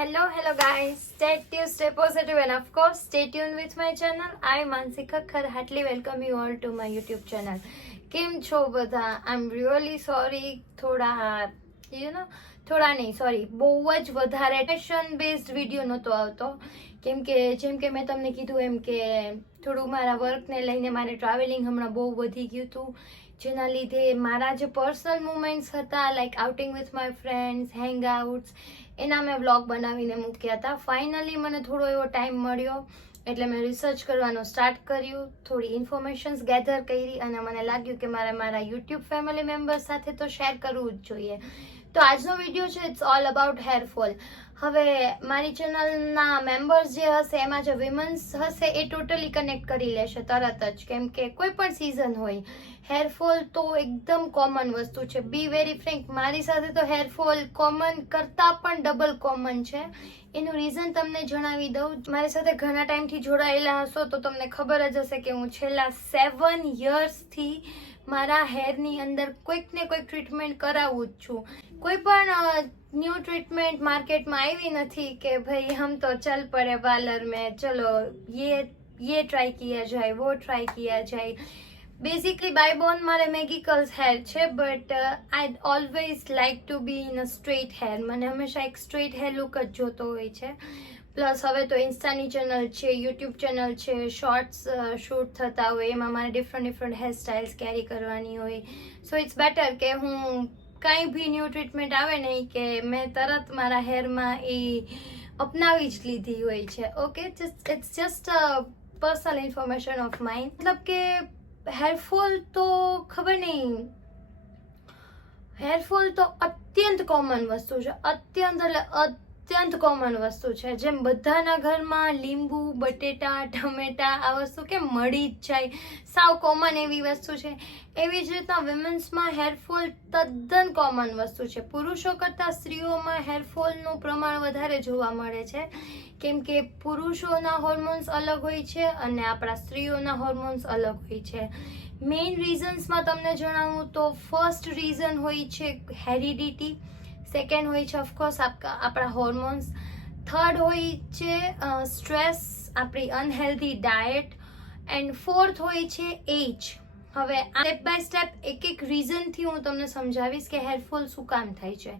Hello guys. Stay tuned, stay positive, and of course, stay tuned with my channel. I Mansi Khakhar heartily welcome you all to my YouTube channel. કેમ છો બધા? I'm really sorry. બહુ જ વધારે tension based video નહોતો આવતો જેમ કે મેં તમને કીધું એમ કે થોડું મારા વર્કને લઈને મારે ટ્રાવેલિંગ હમણાં બહુ વધી ગયું હતું, જેના લીધે મારા જે પર્સનલ મુમેન્ટ્સ હતા like outing with my friends, hang outs, એના મેં વ્લોગ બનાવીને મૂક્યા હતા. ફાઇનલી મને થોડો એવો ટાઈમ મળ્યો એટલે મેં રિસર્ચ કરવાનું સ્ટાર્ટ કર્યું, થોડી ઇન્ફોર્મેશન્સ ગેધર કરી અને મને લાગ્યું કે મારે મારા યુટ્યુબ ફેમિલી મેમ્બર્સ સાથે તો શેર કરવું જ જોઈએ. તો આજનો વિડીયો છે ઇટ્સ ઓલ અબાઉટ હેરફોલ. હવે મારી ચેનલના મેમ્બર્સ જે હશે એમાં જે વિમન્સ હશે એ ટોટલી કનેક્ટ કરી લેશે તરત જ, કેમ કે કોઈ પણ સિઝન હોય હેરફોલ તો એકદમ કોમન વસ્તુ છે. બી વેરી ફ્રેન્ક, મારી સાથે તો હેરફોલ કોમન કરતાં પણ ડબલ કોમન છે. એનું રીઝન તમને જણાવી દઉં. મારી સાથે ઘણા ટાઈમથી જોડાયેલા હશો તો તમને ખબર જ હશે કે હું છેલ્લા 7 યર્સથી મારા હેરની અંદર કોઈક ને કોઈક ટ્રીટમેન્ટ કરાવું જ છું. કોઈ પણ ન્યૂ ટ્રીટમેન્ટ માર્કેટમાં આવી નથી કે ભાઈ હમ તો ચલ પડે પાર્લર में, चलो ये ट्राई किया जाए, वो ट्राई किया जाए. બેઝિકલી બાય બોર્ન મારે મેગિકલ્સ હેર છે, but I always like to B in a straight hair. મને હંમેશા એક સ્ટ્રેટ હેર લુક જ જોતો હોય છે. પ્લસ હવે તો ઇન્સ્ટાની ચેનલ છે, યુટ્યુબ ચેનલ છે, શોર્ટ્સ શૂટ થતા હોય એમાં મારે ડિફરન્ટ હેર સ્ટાઇલ્સ કેરી કરવાની હોય. સો ઇટ્સ બેટર કે હું કાંઈ બી ન્યૂ ટ્રીટમેન્ટ આવે નહીં કે મેં તરત મારા હેરમાં એ અપનાવી જ લીધી હોય છે. Okay, it's just personal information of mind. મતલબ કે હેરફોલ તો ખબર નહીં, હેરફોલ તો અત્યંત કોમન વસ્તુ છે, અત્યંત કોમન વસ્તુ છે. જેમ બધાના ઘરમાં લીંબુ, બટેટા, ટમેટા આ વસ્તુ કેમ મળી જ જાય, સાવ કોમન એવી વસ્તુ છે, એવી જ રીતના વિમેન્સમાં હેરફોલ તદ્દન કોમન વસ્તુ છે. પુરુષો કરતાં સ્ત્રીઓમાં હેરફોલનું પ્રમાણ વધારે જોવા મળે છે, કેમ કે પુરુષોના હોર્મોન્સ અલગ હોય છે અને આપણા સ્ત્રીઓના હોર્મોન્સ અલગ હોય છે. મેઇન રીઝન્સમાં તમને જણાવું તો ફર્સ્ટ રીઝન હોય છે હેરિડિટી, સેકન્ડ હોય છે ઓફકોર્સ આપણા હોર્મોન્સ, થર્ડ હોય છે સ્ટ્રેસ, આપણી અનહેલ્ધી ડાયટ, એન્ડ ફોર્થ હોય છે એજ. હવે સ્ટેપ બાય સ્ટેપ એક રીઝનથી હું તમને સમજાવીશ કે હેરફોલ શું કામ થાય છે.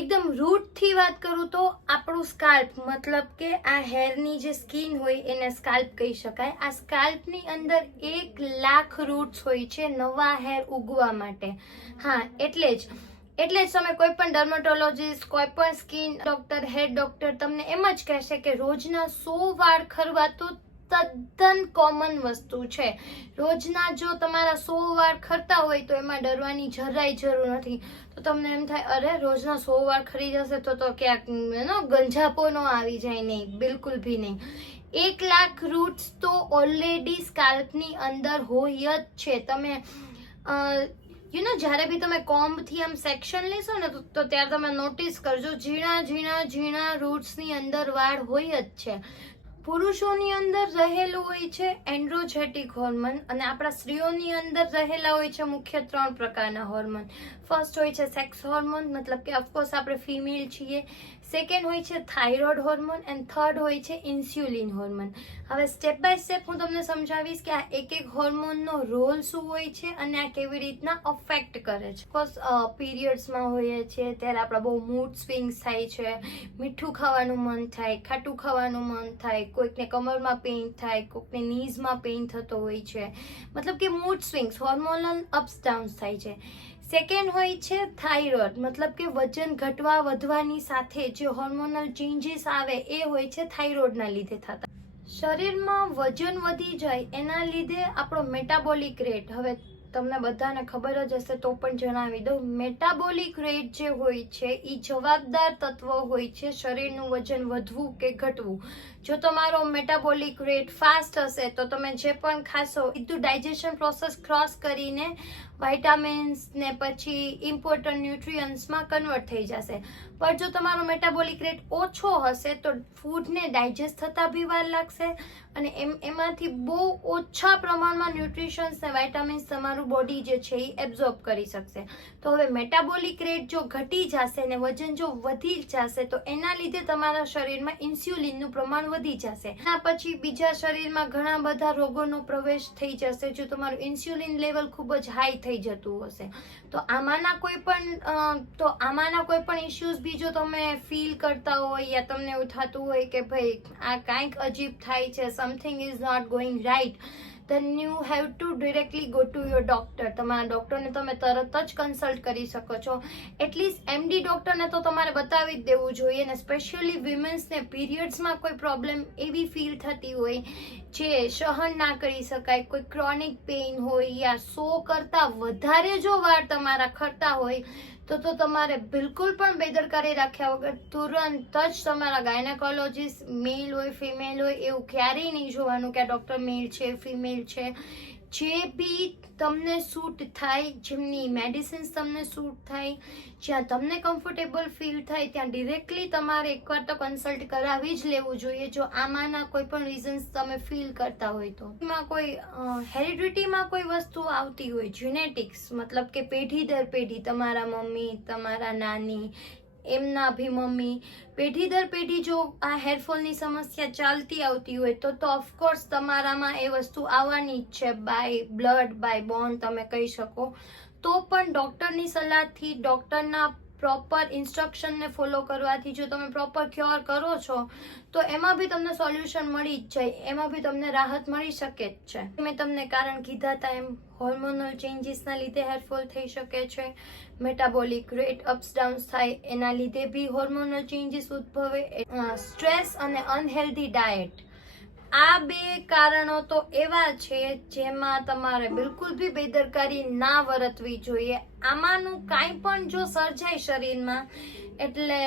એકદમ રૂટથી વાત કરું તો આપણું સ્કાલ્પ, મતલબ કે આ હેરની જે સ્કિન હોય એને સ્કાલ્પ કહી શકાય. આ સ્કાલ્પની અંદર 1 લાખ રૂટ્સ હોય છે નવા હેર ઉગવા માટે. હા, એટલે જ તમે કોઈ પણ ડર્મેટોલોજીસ્ટ, કોઈ પણ સ્કિન ડોક્ટર, હેર ડોક્ટર તમને એમ જ કહેશે કે રોજના 100 વાળ ખરવા તો તદ્દન કોમન વસ્તુ છે. રોજના જો તમારા 100 વાળ ખરતા હોય તો એમાં ડરવાની જરાય જરૂર નથી. તો તમને એમ થાય અરે રોજના 100 વાળ ખરી જશે તો ક્યાંક ગંજાપો ન આવી જાય. નહીં, બિલકુલ ભી નહીં. 1 લાખ રૂટ્સ તો ઓલરેડી સ્કાલ્પની અંદર હોય જ છે. તમે જ્યારે બી તમે કોમ્બથી આમ સેક્શન લેશો ને તો ત્યારે તમે નોટિસ કરજો ઝીણા રૂટ્સની અંદર વાળ હોય જ છે. પુરુષોની અંદર રહેલું હોય છે એન્ડ્રોજેટિક હોર્મોન અને આપણા સ્ત્રીઓની અંદર રહેલા હોય છે મુખ્ય 3 પ્રકારના હોર્મોન. ફર્સ્ટ હોય છે સેક્સ હોર્મોન, મતલબ કે ઓફકોર્સ આપણે ફિમેલ છીએ. સેકન્ડ હોય છે થાઇરોઇડ હોર્મોન એન્ડ થર્ડ હોય છે ઇન્સ્યુલિન હોર્મોન. હવે સ્ટેપ બાય સ્ટેપ હું તમને સમજાવીશ કે આ એક હોર્મોનનો રોલ શું હોય છે અને આ કેવી રીતના અફેક્ટ કરે છે. ઓફકોર્સ પીરિયડ્સમાં હોઈએ છીએ ત્યારે આપણા બહુ મૂડ સ્વિંગ્સ થાય છે, મીઠું ખાવાનું મન થાય, ખાટું ખાવાનું મન થાય, કોઈકને કમરમાં પેઇન થાય, કોઈકને નીઝમાં પેઇન થતો હોય છે. મતલબ કે mood swings, hormonal ups downs થાય છે. સેકન્ડ હોય છે થાઇરોઇડ, મતલબ કે વજન ઘટવા વધવાની સાથે જે હોર્મોનલ ચેન્જીસ આવે એ હોય છે થાઇરોઇડના લીધે થતા. શરીરમાં વજન વધી જાય એના લીધે આપણો મેટાબોલિક રેટ, હવે તમને બધાને ખબર જ હશે તો પણ જણાવી દઉં, મેટાબોલિક રેટ જે હોય છે એ જવાબદાર તત્વ હોય છે શરીરનું વજન વધવું કે ઘટવું. જો તમારો મેટાબોલિક રેટ ફાસ્ટ હશે તો તમે જે પણ ખાશો બધું ડાયજેશન પ્રોસેસ ક્રોસ કરીને વાઇટામિન્સ ને પછી ઇમ્પોર્ટન્ટ ન્યુટ્રિયન્ટ્સમાં કન્વર્ટ થઈ જશે. પણ જો તમારો મેટાબોલિક રેટ ઓછો હશે તો ફૂડને ડાયજેસ્ટ થતા બી વાર લાગશે અને એમાંથી બહુ ઓછા પ્રમાણમાં ન્યુટ્રિશન્સ ને વાઇટામિન્સ તમારું બોડી જે છે એ એબ્ઝોર્બ કરી શકશે. તો હવે મેટાબોલિક રેટ જો ઘટી જશે ને વજન જો વધી જશે તો એના લીધે તમારા શરીરમાં ઇન્સ્યુલિનનું પ્રમાણ વધી જશે. એના પછી બીજા શરીરમાં ઘણા બધા રોગોનો પ્રવેશ થઈ જશે જો તમારું ઇન્સ્યુલિન લેવલ ખૂબ જ હાઈ થઈ જતું હશે. તો આમાંના કોઈ પણ ઇશ્યુઝ બી જો તમે ફીલ કરતા હોય યા તમને એવું થતું હોય કે ભાઈ આ કાંઈક અજીબ થાય છે, something is not going right, then you have to directly go to your doctor. તમારા ડોક્ટરને તમે તરત જ કન્સલ્ટ કરી શકો છો. એટલીસ્ટ MD ડોક્ટરને તો તમારે બતાવી જ દેવું જોઈએ ને સ્પેશિયલી વિમેન્સને પીરિયડ્સમાં કોઈ પ્રોબ્લેમ એવી ફીલ થતી હોય જે સહન ના કરી શકાય, કોઈ ક્રોનિક પેઇન હોય યા 100 કરતાં વધારે જો વાર તમારા ખરતા હોય તો તમારે બિલકુલ પણ બેદરકારી રાખ્યા વગર તુરંત જ તમારા ગાયનેકોલોજીસ્ટ મેલ હોય ફિમેલ હોય એવું ક્યારેય નહીં જોવાનું કે આ ડૉક્ટર મેલ છે ફિમેલ છે. જે બી તમને સૂટ થાય, જેમની મેડિસિન્સ તમને સૂટ થાય, જ્યાં તમને કમ્ફર્ટેબલ ફીલ થાય ત્યાં ડિરેક્ટલી તમારે એકવાર તો કન્સલ્ટ કરાવી જ લેવું જોઈએ જો આમાંના કોઈ પણ રીઝન્સ તમે ફીલ કરતા હોય તો. એમાં કોઈ હેરિડિટીમાં કોઈ વસ્તુ આવતી હોય, જીનેટિક્સ મતલબ કે પેઢી દર પેઢી તમારા મમ્મી તમારા નાની એમના ભી મમ્મી પેઢી દર પેઢી જો આ હેરફોલની સમસ્યા ચાલતી આવતી હોય તો ઓફકોર્સ તમારામાં એ વસ્તુ આવવાની જ છે. બાય બ્લડ બાય બોન તમે કહી શકો. તો પણ ડૉક્ટરની સલાહથી ડૉક્ટરના પ્રોપર ઇન્સ્ટ્રક્શનને ફોલો કરવાથી જો તમે પ્રોપર ક્યોર કરો છો તો એમાં બી તમને સોલ્યુશન મળી જ જાય, એમાં બી તમને રાહત મળી શકે જ છે. મેં તમને કારણ કીધા હતા એમ હોર્મોનલ ચેન્જીસના લીધે હેરફોલ થઈ શકે છે, મેટાબોલિક રેટ અપ્સ ડાઉન્સ થાય એના લીધે બી હોર્મોનલ ચેન્જીસ ઉદ્ભવે, સ્ટ્રેસ અને અનહેલ્ધી ડાયટ આ બે કારણો તો એવા છે જેમાં તમારે બિલકુલ બી બેદરકારી ના વર્તવી જોઈએ. આમાંનું કાંઈ પણ જો સર્જાય શરીરમાં એટલે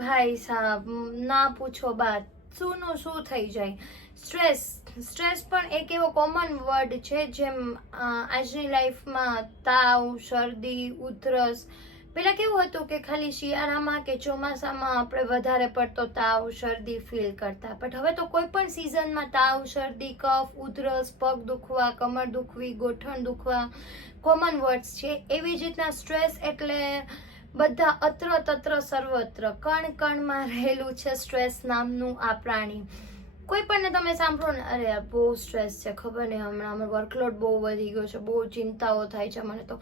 ભાઈ સાહેબ ના પૂછો બાત, શુંનું શું થઈ જાય. સ્ટ્રેસ પણ એક એવો કોમન વર્ડ છે જેમ આજની લાઈફમાં તાવ, શરદી, ઉધરસ, પહેલાં કેવું હતું કે ખાલી શિયાળામાં કે ચોમાસામાં આપણે વધારે પડતો તાવ શરદી ફીલ કરતા, બટ હવે તો કોઈ પણ સિઝનમાં તાવ શરદી કફ ઉધરસ પગ દુખવા કમર દુખવી ગોઠણ દુખવા કોમન વર્ડ્સ છે. એવી જ રીતના સ્ટ્રેસ એટલે બધા અત્ર તત્ર સર્વત્ર કણ કણમાં રહેલું છે સ્ટ્રેસ નામનું આ પ્રાણી. કોઈ પણને તમે સાંભળો ને અરે યાર બહુ સ્ટ્રેસ છે, ખબર નહીં હમણાં અમારો વર્કલોડ બહુ વધી ગયો છે, બહુ ચિંતાઓ થાય છે મને તો.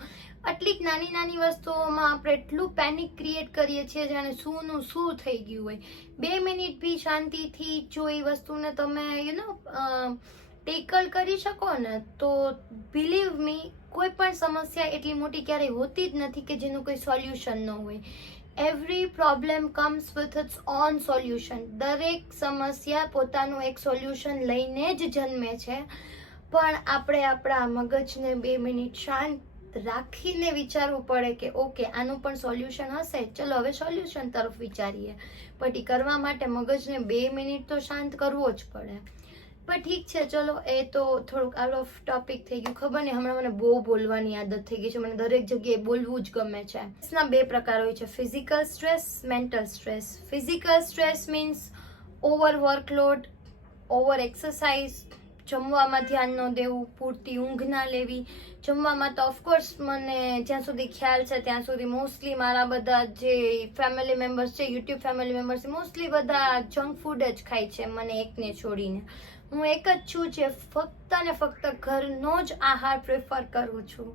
આટલી નાની નાની વસ્તુઓમાં આપણે એટલું પેનિક ક્રિએટ કરીએ છીએ જાણે શુંનું શું થઈ ગયું હોય. 2 મિનિટ બી શાંતિથી જો એ વસ્તુને તમે ટેકલ કરી શકો ને તો બિલીવ મી કોઈ પણ સમસ્યા એટલી મોટી ક્યારેય હોતી જ નથી કે જેનું કોઈ સોલ્યુશન ન હોય. Every problem comes with it's on solution. દરેક સમસ્યા પોતાનું એક સોલ્યુશન લઈને જ જન્મે છે, પણ આપણે આપણા મગજને 2 મિનિટ શાંત રાખીને વિચારવું પડે કે ઓકે આનું પણ સોલ્યુશન હશે, ચલો હવે સોલ્યુશન તરફ વિચારીએ. બટ એ કરવા માટે મગજને 2 મિનિટ તો શાંત કરવો જ પડે. પણ ઠીક છે, ચલો એ તો થોડુંક આઉટ ઓફ ટોપિક થઈ ગયું. ખબર નહીં હમણાં મને બહુ બોલવાની આદત થઈ ગઈ છે, મને દરેક જગ્યાએ બોલવું જ ગમે છે. સ્ટ્રેસના 2 પ્રકાર હોય છે, physical stress, mental stress. Physical stress means over workload, over exercise, જમવામાં ધ્યાન ન દેવું, પૂરતી ઊંઘ ના લેવી. જમવામાં તો ઓફકોર્સ મને જ્યાં સુધી ખ્યાલ છે ત્યાં સુધી મોસ્ટલી મારા બધા જે ફેમિલી મેમ્બર્સ છે, યુટ્યુબ ફેમિલી મેમ્બર્સ મોસ્ટલી બધા જંક ફૂડ જ ખાય છે, મને એકને છોડીને. હું એક જ છું જે ફક્ત ને ફક્ત ઘરનો જ આહાર પ્રિફર કરું છું.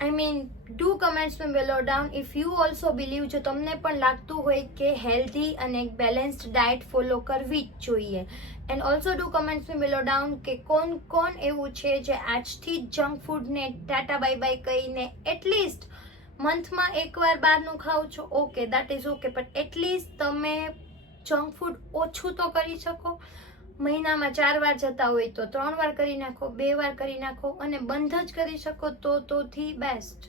I mean do comments me below down if you also believe, જો તમને પણ લાગતું હોય કે હેલ્ધી અને એક બેલેન્સ્ડ ડાયટ ફોલો કરવી જ જોઈએ. And also do comments me below down કે કોણ એવું છે જે આજથી જ જંક ફૂડને ટાટા બાય બાય કહીને એટલીસ્ટ મંથમાં એકવાર બહારનું ખાવ છો, okay that is okay, but at least તમે જંક ફૂડ ઓછું તો કરી શકો. મહિનામાં 4 વાર જતા હોય તો 3 વાર કરી નાખો, 2 વાર કરી નાખો, અને બંધ જ કરી શકો તો થી બેસ્ટ.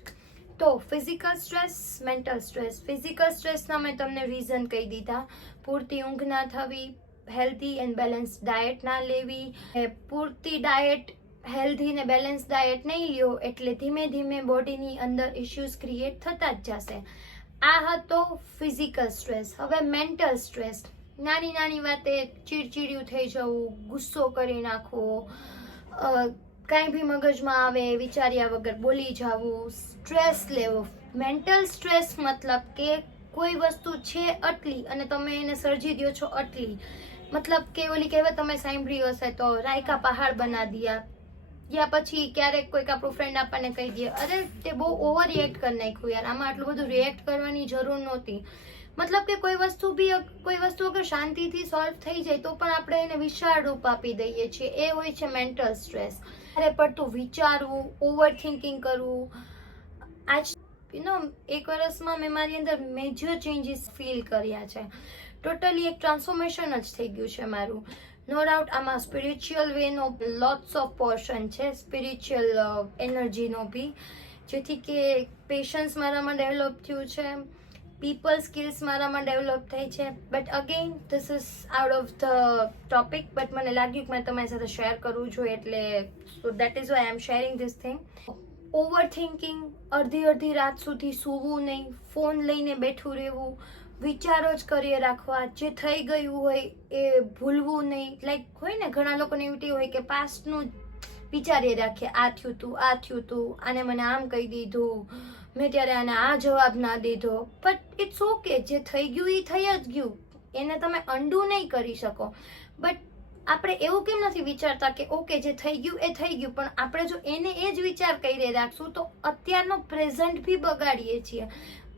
તો physical stress, mental stress. Physical સ્ટ્રેસના મેં તમને રીઝન કહી દીધા. પૂરતી ઊંઘ ના થવી, હેલ્ધી એન્ડ બેલેન્સ ડાયટ ના લેવી, પૂરતી ડાયટ હેલ્ધી ને બેલેન્સ ડાયટ નહીં લ્યો એટલે ધીમે ધીમે બોડીની અંદર ઇશ્યુઝ ક્રિએટ થતા જ જશે. આ હતો ફિઝિકલ સ્ટ્રેસ. હવે મેન્ટલ સ્ટ્રેસ, નાની નાની વાતે ચીડચીડિયું થઈ જવું, ગુસ્સો કરી નાખવો, કાંઈ બી મગજમાં આવે વિચાર્યા વગર બોલી જવું, સ્ટ્રેસ લેવો. મેન્ટલ સ્ટ્રેસ મતલબ કે કોઈ વસ્તુ છે આટલી અને તમે એને સર્જી દો છો આટલી. મતલબ કે ઓલી કહેવત તમે સાંભળી હશે તો રાયકા પહાડ બના દિયા, યા પછી ક્યારેક કોઈક આપણું ફ્રેન્ડ આપણને કહી દે અરે તે બહુ ઓવર રિએક્ટ કરી નાખ્યું યાર, આમાં આટલું બધું રિએક્ટ કરવાની જરૂર નહોતી. મતલબ કે કોઈ વસ્તુ અગર શાંતિથી સોલ્વ થઈ જાય તો પણ આપણે એને વિશાળ રૂપ આપી દઈએ છીએ. એ હોય છે મેન્ટલ સ્ટ્રેસ. અરે પડતું વિચારવું, ઓવર થિંકિંગ કરવું. આજ એક વર્ષમાં મેં મારી અંદર મેજર ચેન્જીસ ફીલ કર્યા છે. ટોટલી એક ટ્રાન્સફોર્મેશન જ થઈ ગયું છે મારું. નો ડાઉટ આમાં સ્પિરિચ્યુઅલ વેનો લોટ્સ ઓફ પોર્શન છે, સ્પિરિચ્યુઅલ એનર્જીનો બી, જેથી કે પેશન્સ મારામાં ડેવલપ થયું છે, પીપલ સ્કિલ્સ મારામાં ડેવલપ થઈ છે. But again this is out of the topic, but મને લાગ્યું કે મેં તમારી સાથે શેર કરવું જોઈએ એટલે so that is why I am sharing this thing. Overthinking, અડધી રાત સુધી સૂવું નહીં, ફોન લઈને બેઠું રહેવું, વિચારો જ કરીએ રાખવા, જે થઈ ગયું હોય એ ભૂલવું નહીં. લાઈક હોય ને ઘણા લોકોને એવી હોય કે પાસ્ટનું વિચારીએ રાખીએ, આ થયું તું, આને મને આમ કહી દીધું, મેં ત્યારે આને આ જવાબ ના દીધો. બટ ઇટ્સ ઓકે, જે થઈ ગયું એ થઈ જ ગયું, એને તમે અન્ડુ નહીં કરી શકો. બટ આપણે એવું કેમ નથી વિચારતા કે ઓકે જે થઈ ગયું એ થઈ ગયું, પણ આપણે જો એને એ જ વિચાર કરી રાખશું તો અત્યારનો પ્રેઝન્ટ બી બગાડીએ છીએ.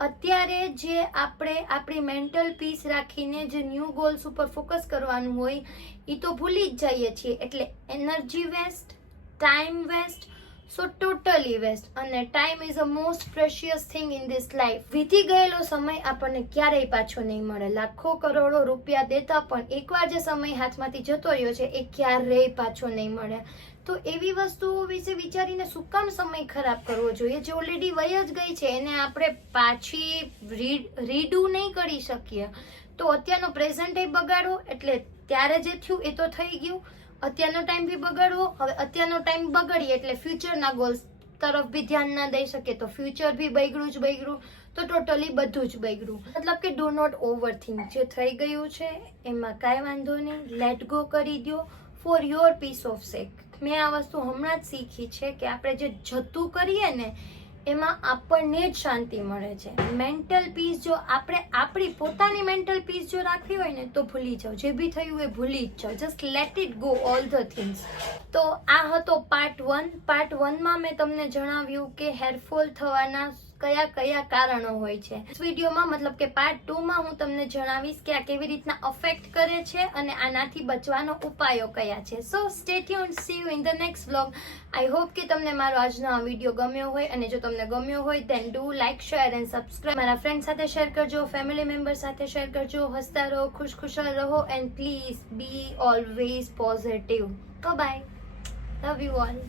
અત્યારે જે આપણે આપણી મેન્ટલ પીસ રાખીને જે ન્યૂ ગોલ્સ ઉપર ફોકસ કરવાનું હોય એ તો ભૂલી જ જઈએ છીએ. એટલે એનર્જી વેસ્ટ, ટાઈમ વેસ્ટ, સો ટોટલી વેસ્ટ. અને time is a most precious thing in this life. વીતી ગયેલો સમય આપણને ક્યારેય પાછો નહીં મળે. લાખો કરોડો રૂપિયા દેતા પણ એકવાર જે સમય હાથમાંથી જતો રહ્યો છે એ ક્યારેય પાછો નહીં મળે. તો એવી વસ્તુઓ વિશે વિચારીને શું કામ સમય ખરાબ કરવો જોઈએ? જે ઓલરેડી વહી જ ગઈ છે એને આપણે પાછી રીડુ નહીં કરી શકીએ. તો અત્યારનો પ્રેઝન્ટ એ બગાડો એટલે ત્યારે જે થયું એ તો થઈ ગયું. અત્યારનો ટાઈમ બી બગાડવો, હવે અત્યારનો ટાઈમ બગડીએ એટલે ફ્યુચરના ગોલ્સ તરફ બી ધ્યાન ના દઈ શકે તો ફ્યુચર બી બગડ્યું, તો ટોટલી બધું જ બગડ્યું. મતલબ કે ડુ નોટ ઓવર થિંક. જે થઈ ગયું છે એમાં કાંઈ વાંધો નહીં, લેટ ગો કરી દો for your peace of sake. મેં આ વસ્તુ હમણાં જ શીખી છે કે આપણે જે જતું કરીએ ને એમાં આપણને જ શાંતિ મળે છે. મેન્ટલ પીસ જો આપણે આપણી પોતાની મેન્ટલ પીસ જો રાખવી હોય ને તો ભૂલી જાઓ, જે બી થયું એ ભૂલી જ જાઓ. Just let it go all the things. તો આ હતો પાર્ટ 1. પાર્ટ 1માં મેં તમને જણાવ્યું કે હેરફોલ થવાના કયા કારણો હોય છે. વિડીયોમાં મતલબ કે પાર્ટ 2માં હું તમને જણાવીશ કે આ કેવી રીતના અફેક્ટ કરે છે અને આનાથી બચવાનો ઉપાયો કયા છે. સો stay tuned, C you in the next vlog. I hope કે તમને મારો આજનો આ વિડીયો ગમ્યો હોય, અને જો તમને ગમ્યો હોય then do like, share and subscribe. મારા ફ્રેન્ડ સાથે શેર કરજો, ફેમિલી મેમ્બર સાથે શેર કરજો. હસતા રહો, ખુશખુશાલ રહો and please be always positive. Bye, love you all.